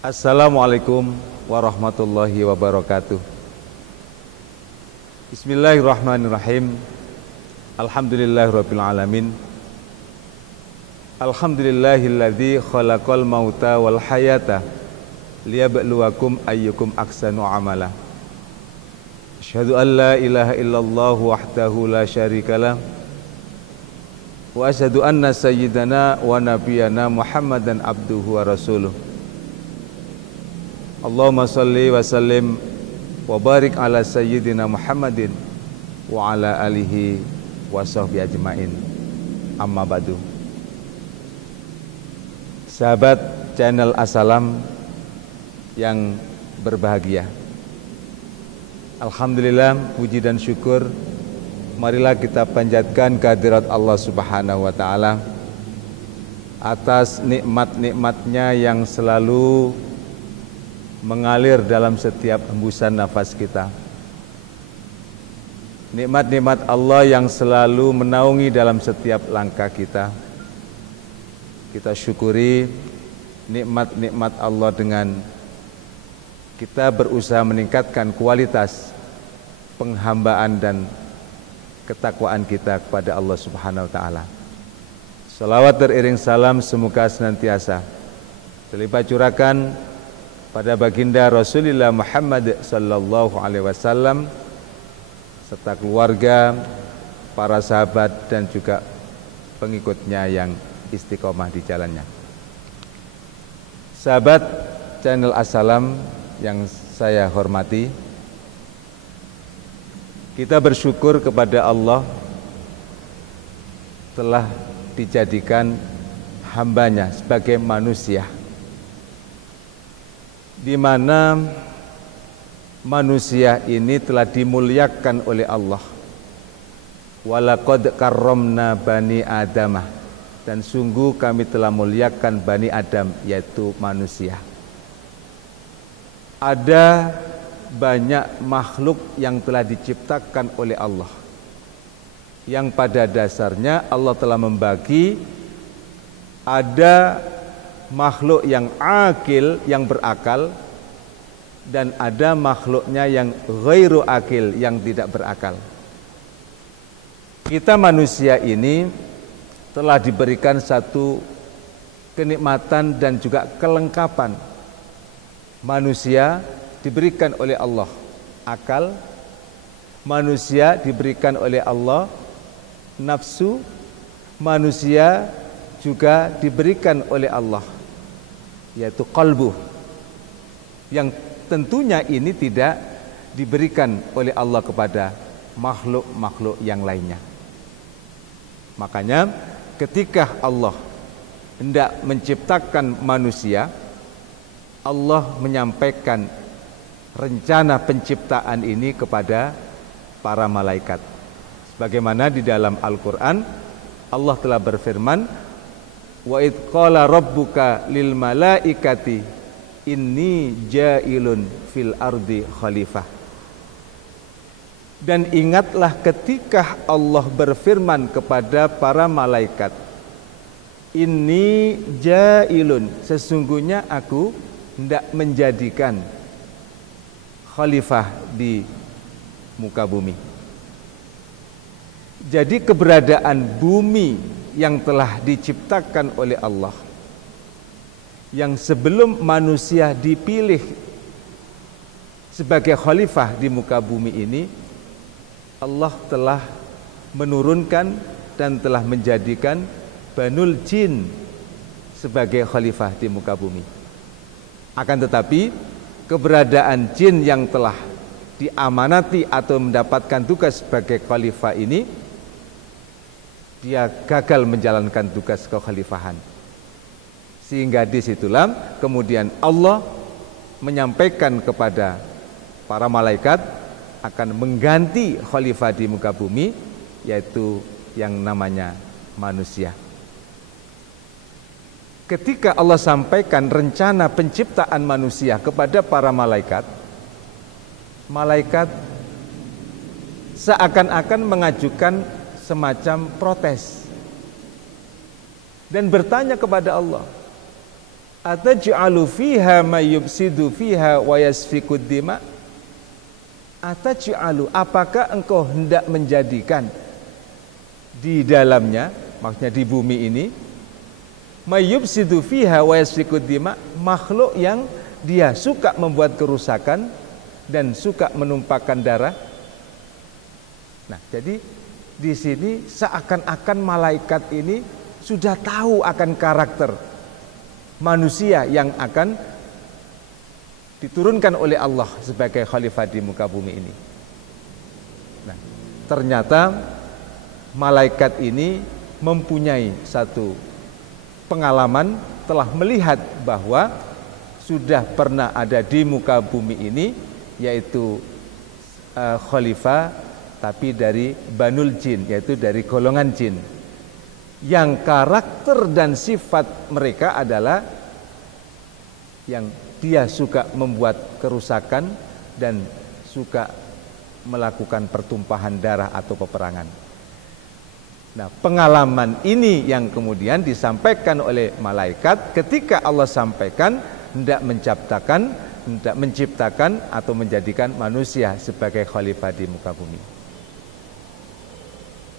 Assalamualaikum warahmatullahi wabarakatuh. Bismillahirrahmanirrahim. Alhamdulillahirabbil alamin. Alhamdulillahilladzi khalaqal mauta wal hayata liyabluwakum ayyukum ahsanu amala. Asyhadu an la ilaha illallah wahdahu la syarikalah wa asyhadu anna sayyidana wa nabiyyana Muhammadan abduhu wa rasuluh. Allahumma salli wa sallim wa barik ala sayyidina Muhammadin wa ala alihi wa sahbihi ajmain. Amma ba'du. Sahabat channel Assalam yang berbahagia, alhamdulillah, puji dan syukur marilah kita panjatkan kehadirat Allah Subhanahu wa taala atas nikmat-nikmatnya yang selalu mengalir dalam setiap hembusan nafas kita. Nikmat-nikmat Allah yang selalu menaungi dalam setiap langkah kita. Kita syukuri nikmat-nikmat Allah dengan kita berusaha meningkatkan kualitas penghambaan dan ketakwaan kita kepada Allah Subhanahu wa taala. Salawat beriring salam semoga senantiasa terlibat curahkan pada baginda Rasulullah Muhammad sallallahu alaihi wasallam serta keluarga, para sahabat dan juga pengikutnya yang istiqomah di jalannya. Sahabat channel Assalam yang saya hormati, kita bersyukur kepada Allah telah dijadikan hambanya sebagai manusia, di mana manusia ini telah dimuliakan oleh Allah. Walaqad karramna bani Adamah, dan sungguh kami telah muliakan Bani Adam, yaitu manusia. Ada banyak makhluk yang telah diciptakan oleh Allah, yang pada dasarnya Allah telah membagi. Ada makhluk yang akil, yang berakal, dan ada makhluknya yang ghairu akil, yang tidak berakal. Kita manusia ini telah diberikan satu kenikmatan dan juga kelengkapan. Manusia diberikan oleh Allah akal, manusia diberikan oleh Allah nafsu, manusia juga diberikan oleh Allah yaitu qalbu, yang tentunya ini tidak diberikan oleh Allah kepada makhluk-makhluk yang lainnya. Makanya ketika Allah hendak menciptakan manusia, Allah menyampaikan rencana penciptaan ini kepada para malaikat. Sebagaimana di dalam Al-Quran Allah telah berfirman, wa id qala rabbuka lil malaikati inni ja'ilun fil ardi khalifah. Dan ingatlah ketika Allah berfirman kepada para malaikat, inni ja'ilun, sesungguhnya aku hendak menjadikan khalifah di muka bumi. Jadi keberadaan bumi yang telah diciptakan oleh Allah, yang sebelum manusia dipilih sebagai khalifah di muka bumi ini, Allah telah menurunkan dan telah menjadikan Banul Jin sebagai khalifah di muka bumi. Akan tetapi keberadaan jin yang telah diamanati atau mendapatkan tugas sebagai khalifah ini, dia gagal menjalankan tugas kekhalifahan. Sehingga disitulah kemudian Allah menyampaikan kepada para malaikat akan mengganti khalifah di muka bumi, yaitu yang namanya manusia. Ketika Allah sampaikan rencana penciptaan manusia kepada para malaikat, malaikat seakan-akan mengajukan semacam protes dan bertanya kepada Allah, Ataj'alu fiha may yufsidu fiha wa yasfikud dima? Ataj'alu, apakah engkau hendak menjadikan di dalamnya, maksudnya di bumi ini, may yufsidu fiha wa yasfikud dima, makhluk yang dia suka membuat kerusakan dan suka menumpahkan darah. Nah, jadi di sini seakan-akan malaikat ini sudah tahu akan karakter manusia yang akan diturunkan oleh Allah sebagai khalifah di muka bumi ini. Nah, ternyata malaikat ini mempunyai satu pengalaman, telah melihat bahwa sudah pernah ada di muka bumi ini, yaitu khalifah tapi dari Banul Jin, yaitu dari golongan jin, yang karakter dan sifat mereka adalah yang dia suka membuat kerusakan dan suka melakukan pertumpahan darah atau peperangan. Nah, pengalaman ini yang kemudian disampaikan oleh malaikat ketika Allah sampaikan hendak menciptakan atau menjadikan manusia sebagai khalifah di muka bumi.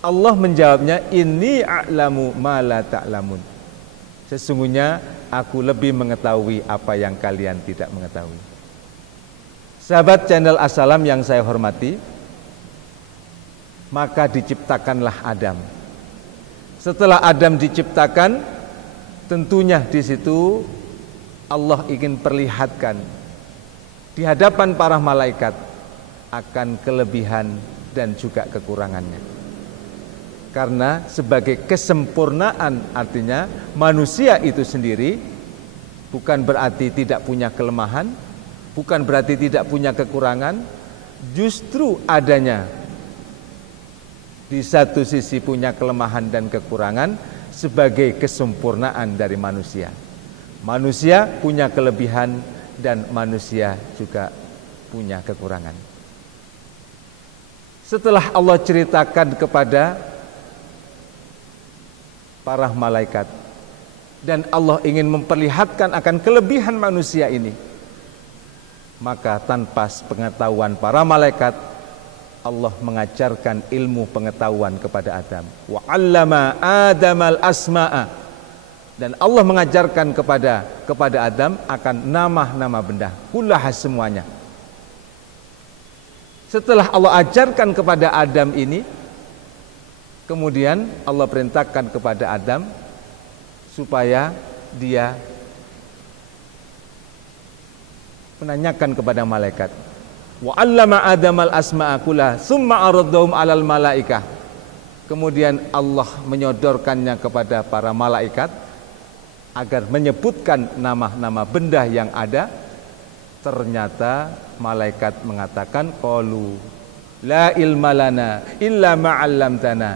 Allah menjawabnya, inni a'lamu ma la ta'lamun. Sesungguhnya aku lebih mengetahui apa yang kalian tidak mengetahui. Sahabat channel Assalam yang saya hormati, maka diciptakanlah Adam. Setelah Adam diciptakan, tentunya di situ Allah ingin perlihatkan di hadapan para malaikat akan kelebihan dan juga kekurangannya. Karena sebagai kesempurnaan, artinya manusia itu sendiri bukan berarti tidak punya kelemahan, bukan berarti tidak punya kekurangan, justru adanya di satu sisi punya kelemahan dan kekurangan sebagai kesempurnaan dari manusia. Manusia punya kelebihan dan manusia juga punya kekurangan. Setelah Allah ceritakan kepada para malaikat dan Allah ingin memperlihatkan akan kelebihan manusia ini, maka tanpa pengetahuan para malaikat, Allah mengajarkan ilmu pengetahuan kepada Adam. Wa 'allama Adamal asma'a, dan Allah mengajarkan kepada Adam akan nama-nama benda, kullaha, semuanya. Setelah Allah ajarkan kepada Adam ini, kemudian Allah perintahkan kepada Adam supaya dia menanyakan kepada malaikat. Wa 'allama Adamal asma'a kullaha tsumma 'aradahum 'alal malaikah. Kemudian Allah menyodorkannya kepada para malaikat agar menyebutkan nama-nama benda yang ada. Ternyata malaikat mengatakan, qalu la ilma lana illa ma 'allamtana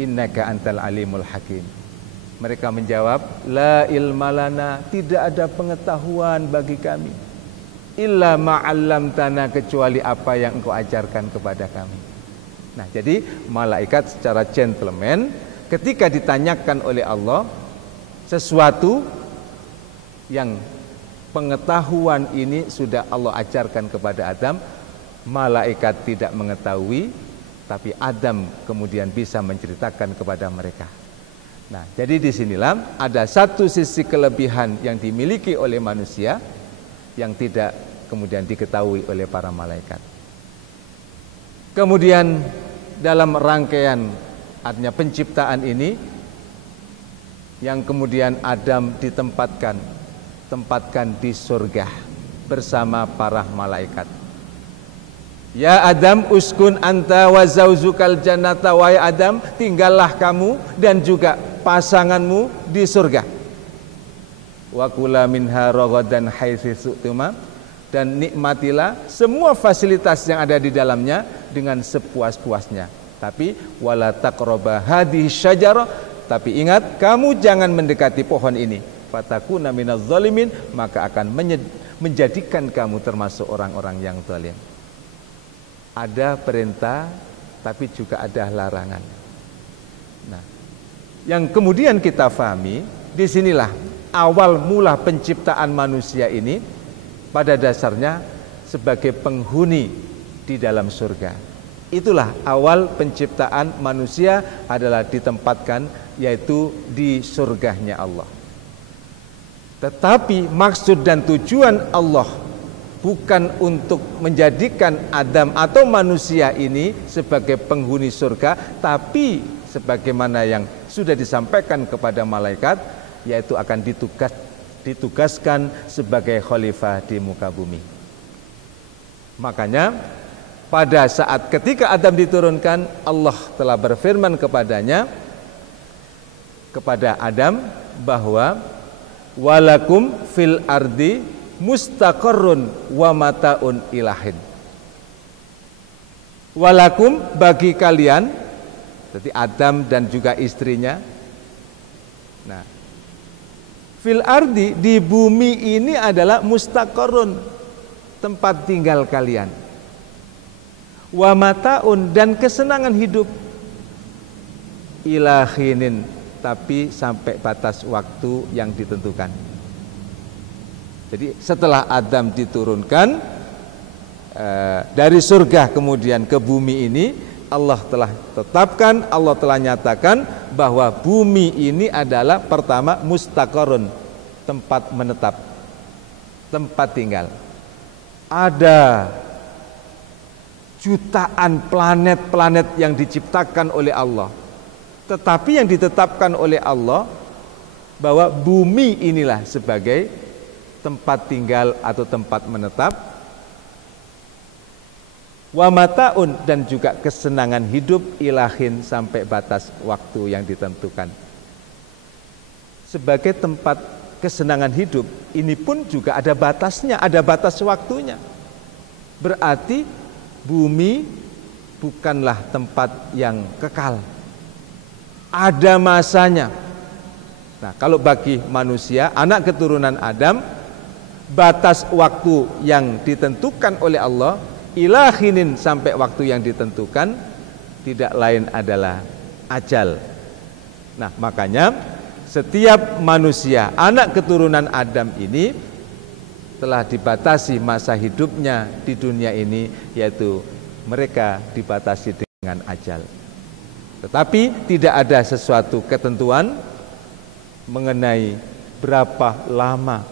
innaka antal alimul hakim. Mereka menjawab, la ilma lana, tidak ada pengetahuan bagi kami, illa ma 'allamtana, kecuali apa yang engkau ajarkan kepada kami. Nah, jadi malaikat secara gentleman ketika ditanyakan oleh Allah sesuatu yang pengetahuan ini sudah Allah ajarkan kepada Adam, malaikat tidak mengetahui, tapi Adam kemudian bisa menceritakan kepada mereka. Nah, jadi disinilah ada satu sisi kelebihan yang dimiliki oleh manusia yang tidak kemudian diketahui oleh para malaikat. Kemudian dalam rangkaian artinya penciptaan ini, yang kemudian Adam ditempatkan di surga bersama para malaikat. Ya Adam uskun anta wa zauzukal jannata, wahai Adam, tinggallah kamu dan juga pasanganmu di surga. Wa kula minha ragadan haitsu su'tuma, dan nikmatilah semua fasilitas yang ada di dalamnya dengan sepuas-puasnya. Tapi wala taqraba hadhihi syajarah, tapi ingat kamu jangan mendekati pohon ini. Fatakuna minaz zalimin, maka akan menjadikan kamu termasuk orang-orang yang zalim. Ada perintah tapi juga ada larangan. Nah, yang kemudian kita pahami, disinilah awal mula penciptaan manusia ini pada dasarnya sebagai penghuni di dalam surga. Itulah awal penciptaan manusia adalah ditempatkan yaitu di surganya Allah. Tetapi maksud dan tujuan Allah bukan untuk menjadikan Adam atau manusia ini sebagai penghuni surga, tapi sebagaimana yang sudah disampaikan kepada malaikat, yaitu akan ditugaskan sebagai khalifah di muka bumi. Makanya pada saat ketika Adam diturunkan, Allah telah berfirman kepada Adam bahwa walakum fil ardi mustaqarrun wa mataun ilahin. Walakum bagi kalian, jadi Adam dan juga istrinya. Nah, fil ardi di bumi ini adalah mustaqarrun, tempat tinggal kalian. Wa mataun dan kesenangan hidup. Ilahinin, tapi sampai batas waktu yang ditentukan. Jadi setelah Adam diturunkan dari surga kemudian ke bumi ini, Allah telah tetapkan, Allah telah nyatakan bahwa bumi ini adalah pertama mustaqarrun, tempat menetap, tempat tinggal. Ada jutaan planet-planet yang diciptakan oleh Allah. Tetapi yang ditetapkan oleh Allah bahwa bumi inilah sebagai tempat tinggal atau tempat menetap. Wa mataun dan juga kesenangan hidup ilahin sampai batas waktu yang ditentukan. Sebagai tempat kesenangan hidup ini pun juga ada batasnya, ada batas waktunya. Berarti bumi bukanlah tempat yang kekal. Ada masanya. Nah, kalau bagi manusia, anak keturunan Adam, batas waktu yang ditentukan oleh Allah, ilahinin sampai waktu yang ditentukan, tidak lain adalah ajal. Nah, makanya setiap manusia, anak keturunan Adam ini telah dibatasi masa hidupnya di dunia ini, yaitu mereka dibatasi dengan ajal. Tetapi tidak ada sesuatu ketentuan mengenai berapa lama.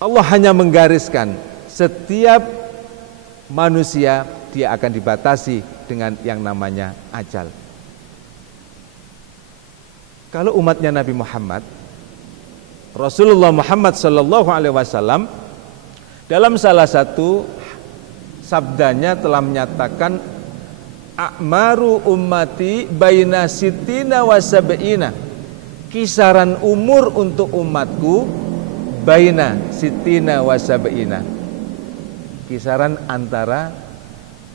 Allah hanya menggariskan setiap manusia dia akan dibatasi dengan yang namanya ajal. Kalau umatnya Nabi Muhammad, Rasulullah Muhammad sallallahu alaihi wasallam dalam salah satu sabdanya telah menyatakan a'maru ummati baina sittina wa sab'ina. Kisaran umur untuk umatku baina sittina wa sab'ina. Kisaran antara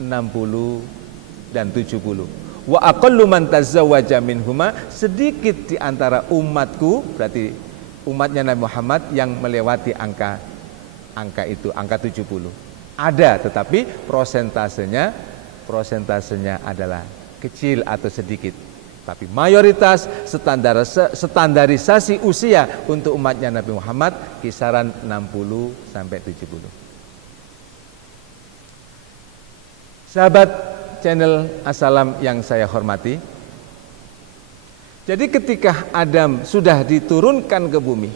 60 dan 70. Wa aqallu man tazawwaja minhuma, sedikit di antara umatku, berarti umatnya Nabi Muhammad yang melewati angka itu, angka 70. Ada, tetapi prosentasenya adalah kecil atau sedikit. Tapi mayoritas standarisasi usia untuk umatnya Nabi Muhammad kisaran 60 sampai 70. Sahabat channel Assalam yang saya hormati, jadi ketika Adam sudah diturunkan ke bumi,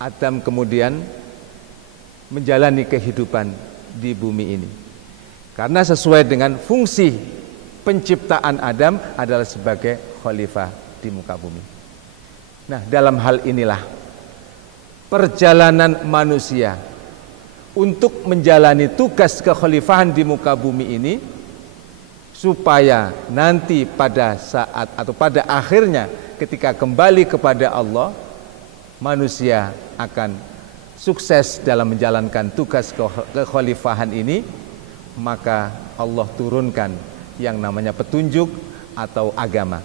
Adam kemudian menjalani kehidupan di bumi ini. Karena sesuai dengan fungsi penciptaan Adam adalah sebagai khalifah di muka bumi. Nah, dalam hal inilah perjalanan manusia untuk menjalani tugas kekhalifahan di muka bumi ini, supaya nanti pada saat atau pada akhirnya ketika kembali kepada Allah, manusia akan sukses dalam menjalankan tugas kekhalifahan ini. Maka Allah turunkan yang namanya petunjuk atau agama.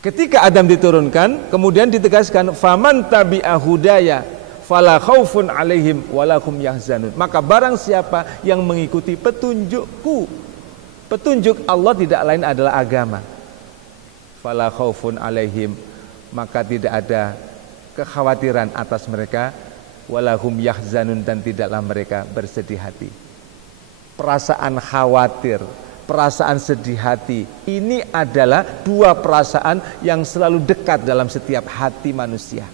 Ketika Adam diturunkan, kemudian ditegaskan faman tabi'a hudaya fala khaufun alaihim walahum yahzanun. Maka barang siapa yang mengikuti petunjukku, petunjuk Allah tidak lain adalah agama. Fala khaufun alaihim maka tidak ada kekhawatiran atas mereka, walahum yahzanun, dan tidaklah mereka bersedih hati. Perasaan khawatir, perasaan sedih hati, ini adalah dua perasaan yang selalu dekat dalam setiap hati manusia.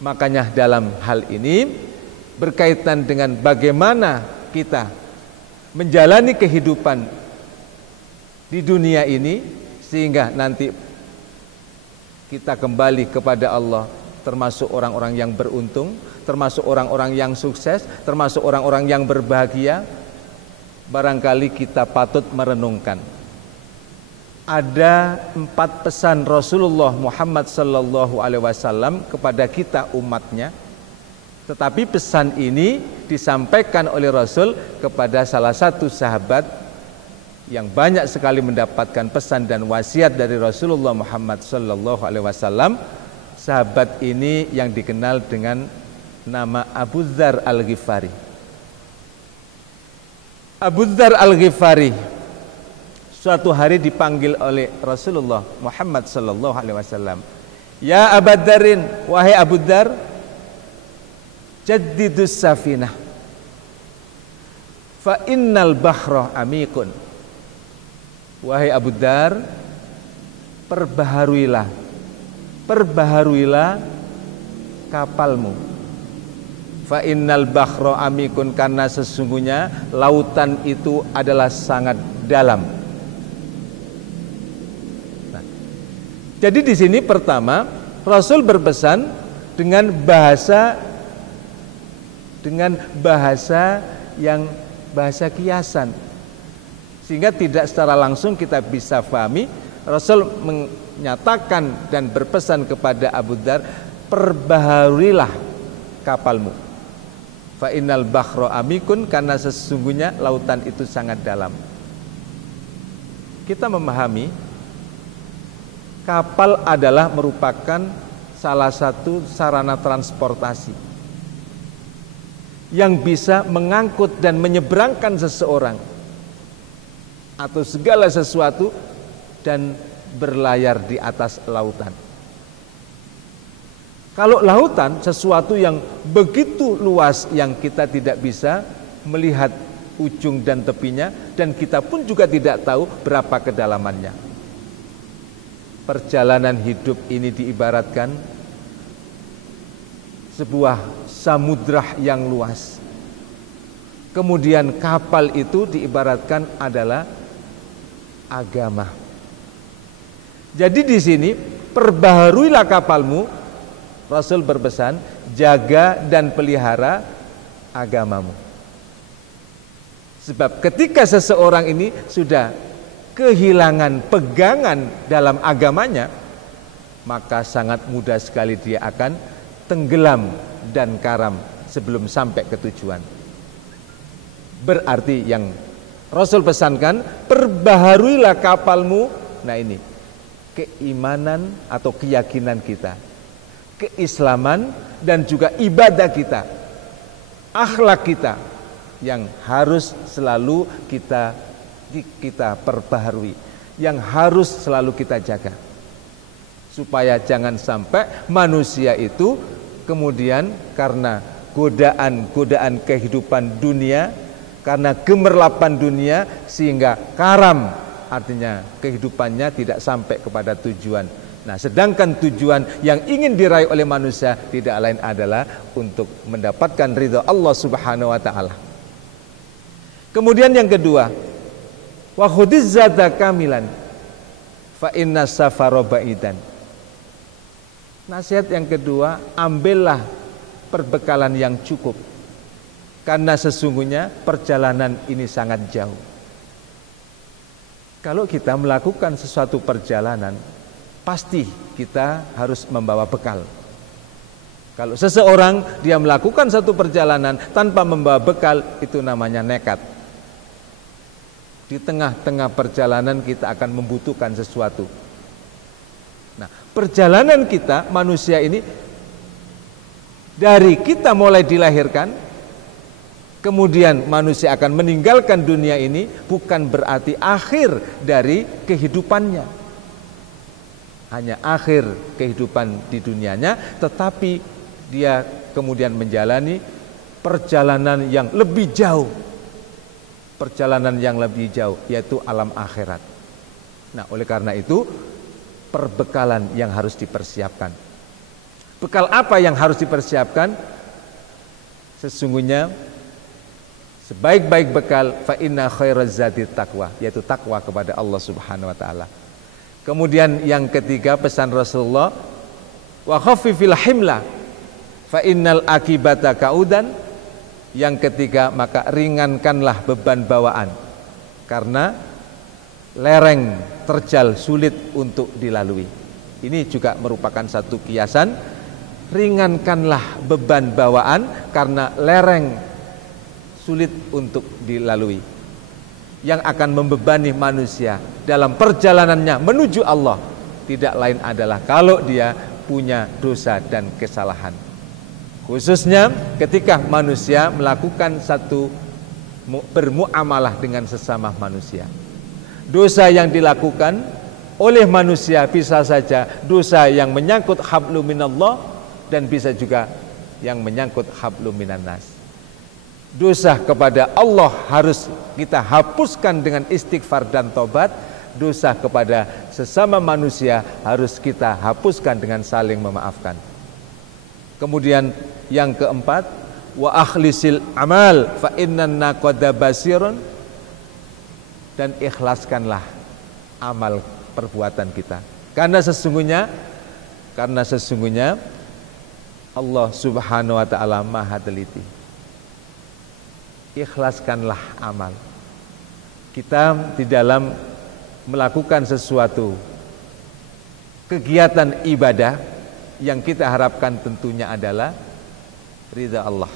Makanya dalam hal ini berkaitan dengan bagaimana kita menjalani kehidupan di dunia ini sehingga nanti kita kembali kepada Allah, termasuk orang-orang yang beruntung, termasuk orang-orang yang sukses, termasuk orang-orang yang berbahagia. Barangkali kita patut merenungkan. Ada 4 pesan Rasulullah Muhammad sallallahu alaihi wasallam kepada kita umatnya. Tetapi pesan ini disampaikan oleh Rasul kepada salah satu sahabat yang banyak sekali mendapatkan pesan dan wasiat dari Rasulullah Muhammad sallallahu alaihi wasallam. Sahabat ini yang dikenal dengan nama Abu Dzar Al-Ghifari. Abu Dzar Al-Ghifari suatu hari dipanggil oleh Rasulullah Muhammad sallallahu alaihi wasallam. Ya Abu Dzarin, wahai Abu Dzar, jaddidus safinah fa innal bahra amikun. Wahai Abu Dzar, perbaharuilah kapalmu. Fa innal bahra amikun, karena sesungguhnya lautan itu adalah sangat dalam. Nah, jadi di sini pertama Rasul berpesan dengan bahasa yang bahasa kiasan, sehingga tidak secara langsung kita bisa pahami. Rasul menyatakan dan berpesan kepada Abu Dzar, perbaharuilah kapalmu. Fa innal bahra amikun, karena sesungguhnya lautan itu sangat dalam. Kita memahami kapal adalah merupakan salah satu sarana transportasi yang bisa mengangkut dan menyeberangkan seseorang atau segala sesuatu dan berlayar di atas lautan. Kalau lautan sesuatu yang begitu luas yang kita tidak bisa melihat ujung dan tepinya, dan kita pun juga tidak tahu berapa kedalamannya. Perjalanan hidup ini diibaratkan sebuah samudra yang luas. Kemudian kapal itu diibaratkan adalah agama. Jadi di sini perbaharuilah kapalmu. Rasul berpesan, jaga dan pelihara agamamu. Sebab ketika seseorang ini sudah kehilangan pegangan dalam agamanya, maka sangat mudah sekali dia akan tenggelam dan karam sebelum sampai ke tujuan. Berarti yang Rasul pesankan, perbaharuilah kapalmu. Nah ini keimanan atau keyakinan kita, keislaman dan juga ibadah kita, akhlak kita yang harus selalu kita perbaharui, yang harus selalu kita jaga, supaya jangan sampai manusia itu kemudian karena godaan kehidupan dunia, karena gemerlapan dunia, sehingga karam, artinya kehidupannya tidak sampai kepada tujuan. Nah, sedangkan tujuan yang ingin diraih oleh manusia tidak lain adalah untuk mendapatkan ridha Allah Subhanahu wa taala. Kemudian yang kedua, wa khudiz zata kamilan fa inna safara ba'idan. Nasihat yang kedua, ambillah perbekalan yang cukup, karena sesungguhnya perjalanan ini sangat jauh. Kalau kita melakukan sesuatu perjalanan, pasti kita harus membawa bekal. Kalau seseorang dia melakukan satu perjalanan tanpa membawa bekal, itu namanya nekat. Di tengah-tengah perjalanan kita akan membutuhkan sesuatu. Nah, perjalanan kita manusia ini dari kita mulai dilahirkan, kemudian manusia akan meninggalkan dunia ini, bukan berarti akhir dari kehidupannya. hanya akhir kehidupan di dunianya, tetapi dia kemudian menjalani perjalanan yang lebih jauh. Perjalanan yang lebih jauh, yaitu alam akhirat. Nah, oleh karena itu perbekalan yang harus dipersiapkan. Bekal apa yang harus dipersiapkan? Sesungguhnya sebaik-baik bekal fa inna khairaz zadi taqwa, yaitu takwa kepada Allah Subhanahu wa taala. Kemudian yang ketiga pesan Rasulullah, wa khaffifil himla fa innal akibata kaudan. Yang ketiga, maka ringankanlah beban bawaan karena lereng terjal sulit untuk dilalui. Ini juga merupakan satu kiasan. Ringankanlah beban bawaan karena lereng sulit untuk dilalui, yang akan membebani manusia dalam perjalanannya menuju Allah tidak lain adalah kalau dia punya dosa dan kesalahan. Khususnya ketika manusia melakukan satu bermuamalah dengan sesama manusia. Dosa yang dilakukan oleh manusia bisa saja dosa yang menyangkut hablum minallah dan bisa juga yang menyangkut hablum minan nas. Dosa kepada Allah harus kita hapuskan dengan istighfar dan tobat. Dosa kepada sesama manusia harus kita hapuskan dengan saling memaafkan. Kemudian yang keempat, wa akhlisil amal fa innana qad basirun, dan ikhlaskanlah amal perbuatan kita. Karena sesungguhnya Allah Subhanahu wa taala Maha teliti. Ikhlaskanlah amal kita di dalam melakukan sesuatu kegiatan ibadah. Yang kita harapkan tentunya adalah ridha Allah.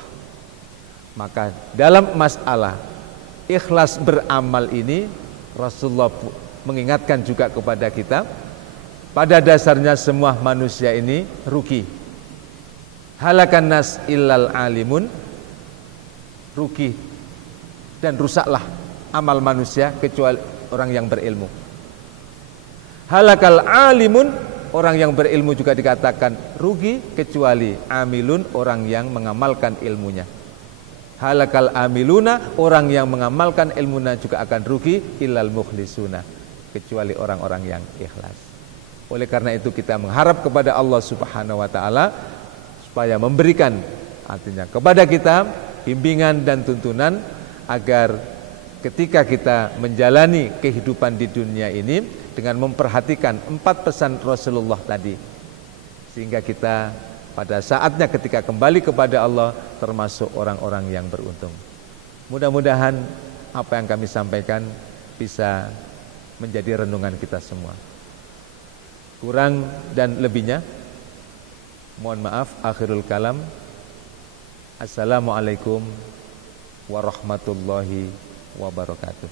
Maka dalam masalah ikhlas beramal ini Rasulullah mengingatkan juga kepada kita, pada dasarnya semua manusia ini rugi. Halakan nas illal alimun, rugi dan rusaklah amal manusia kecuali orang yang berilmu. Halakal alimun, orang yang berilmu juga dikatakan rugi kecuali amilun, orang yang mengamalkan ilmunya. Halakal amiluna, orang yang mengamalkan ilmunya juga akan rugi, illal mukhlisuna, kecuali orang-orang yang ikhlas. Oleh karena itu kita mengharap kepada Allah Subhanahu wa taala supaya memberikan artinya kepada kita bimbingan dan tuntunan agar ketika kita menjalani kehidupan di dunia ini dengan memperhatikan 4 pesan Rasulullah tadi, sehingga kita pada saatnya ketika kembali kepada Allah termasuk orang-orang yang beruntung. Mudah-mudahan apa yang kami sampaikan bisa menjadi renungan kita semua. Kurang dan lebihnya mohon maaf. Akhirul kalam. Assalamualaikum warahmatullahi wabarakatuh.